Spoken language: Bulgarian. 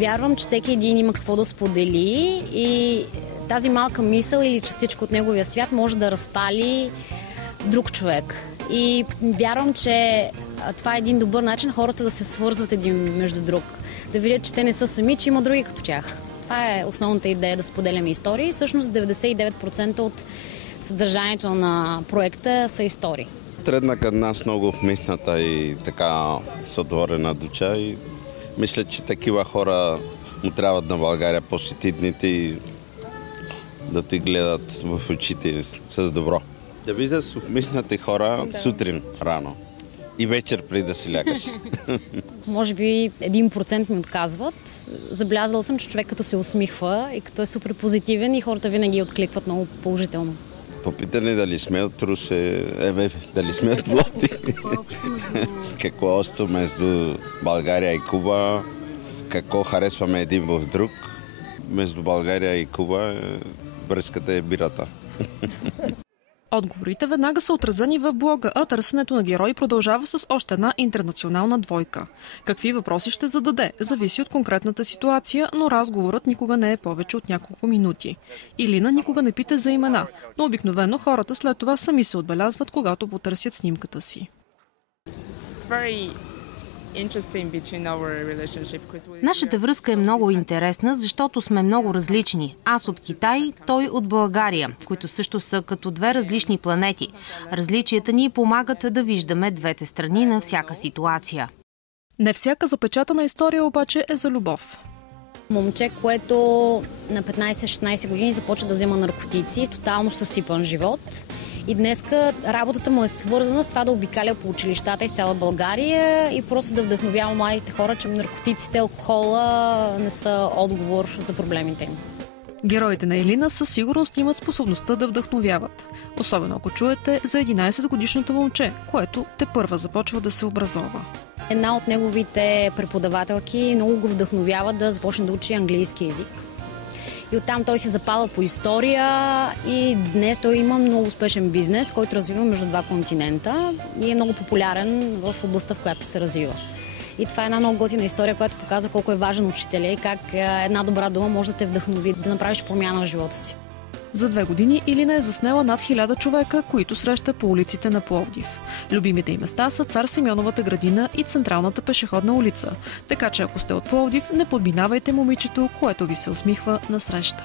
Вярвам, че всеки един има какво да сподели и тази малка мисъл или частичка от неговия свят може да разпали друг човек. И вярвам, че това е един добър начин хората да се свързват един между друг. Да видят, че те не са сами, че има други като тях. Това е основната идея, да споделяме истории. И всъщност 99% от съдържанието на проекта са истории. Тръгна към нас много вмисната и така с отворена душа и мисля, че такива хора му трябват на България посети дните и да ти гледат в очите с добро. Да виждаш вмиснати хора сутрин рано и вечер преди да си лягаш. Може би 1% ми отказват. Забелязала съм, че човек като се усмихва и като е супер позитивен и хората винаги откликват много положително. Попитали дали сме от Русе, дали сме от Пловдив. Какво е общо между България и Куба, какво харесваме един в друг. Между България и Куба връзката е бирата. Отговорите веднага са отразени в блога, а търсенето на герои продължава с още една интернационална двойка. Какви въпроси ще зададе, зависи от конкретната ситуация, но разговорът никога не е повече от няколко минути. Илина никога не пита за имена, но обикновено хората след това сами се отбелязват, когато потърсят снимката си. Нашата връзка е много интересна, защото сме много различни. Аз от Китай, той от България, които също са като две различни планети. Различията ни помагат да виждаме двете страни на всяка ситуация. Не всяка запечатана история обаче е за любов. Момче, което на 15-16 години започва да взема наркотици, тотално съсипан живот. И днеска работата му е свързана с това да обикаля по училищата из цяла България и просто да вдъхновява младите хора, че наркотиците, алкохола не са отговор за проблемите им. Героите на Илина със сигурност имат способността да вдъхновяват. Особено ако чуете за 11-годишното момче, което тепърва започва да се образова. Една от неговите преподавателки много го вдъхновява да започне да учи английски език. И оттам той се запала по история и днес той има много успешен бизнес, който развива между два континента и е много популярен в областта, в която се развива. И това е една много готина история, която показва колко е важен учителя и как една добра дума може да те вдъхнови, да направиш промяна в живота си. За 2 години Илина е заснела над 1000 човека, които среща по улиците на Пловдив. Любимите й места са Цар Симеоновата градина и Централната пешеходна улица. Така че ако сте от Пловдив, не подминавайте момичето, което ви се усмихва насреща.